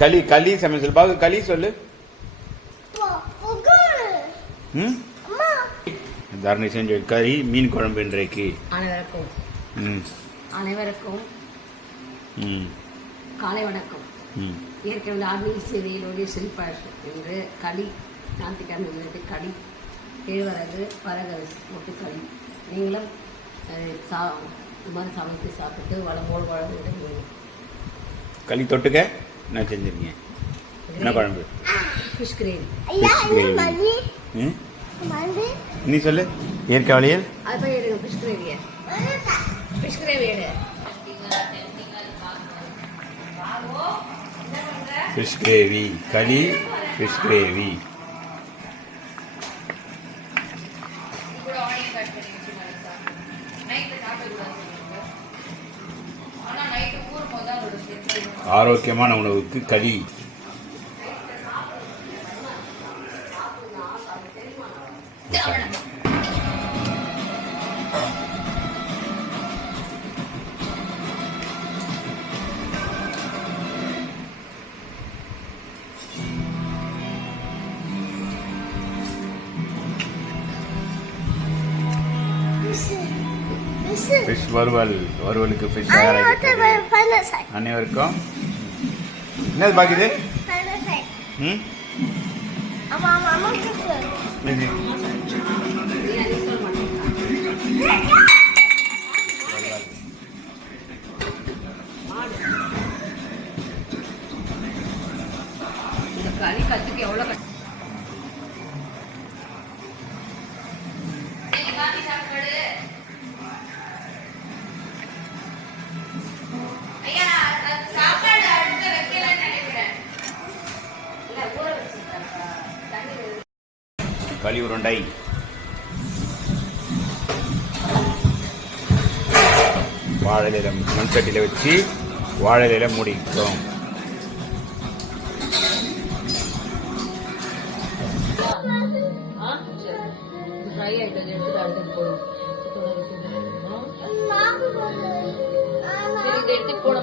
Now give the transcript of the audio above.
களி களி சமையல் சொல்லு பாக்கு களி சொல்லு. தரணி செஞ்ச கறி மீன் குழம்பு இன்றைக்கு. அனைவருக்கும் காலை வணக்கம். ஏற்கனவே ஆன்மீக சேவையினுடைய சிரிப்பாக என்று களி ஞாயிற்றுக்கிழமை களி கேழ்வரகு பரகரிசி போட்டு களி நீங்களும் இது மாதிரி சமைத்து சாப்பிட்டு வளமோடு வளர்ந்து களி தொட்டுக்க என்ன செஞ்சிருக்கீங்க? என்ன குழம்பு? Fish gravy. நீ சொல்லு இயற்கை வழியில் அது போய் எடுங்க. ஃபிஷ் கிரேவியை ஃபிஷ் கிரேவி எடு. ஃபிஷ் கிரேவி களி ஃபிஷ் கிரேவி. ஆரோக்கியமான உணவுக்கு களி. ஃபிஷ் வறுவல். வறுவலுக்கு ஃபிஷ் அனைவருக்கும் என்னது பாக்குது? களி கத்துக்கு எவ்வளவு களி உருண்டை. வாழையில மண் சட்டியில வச்சு வாழையில மூடிக்கும். எடுத்து போட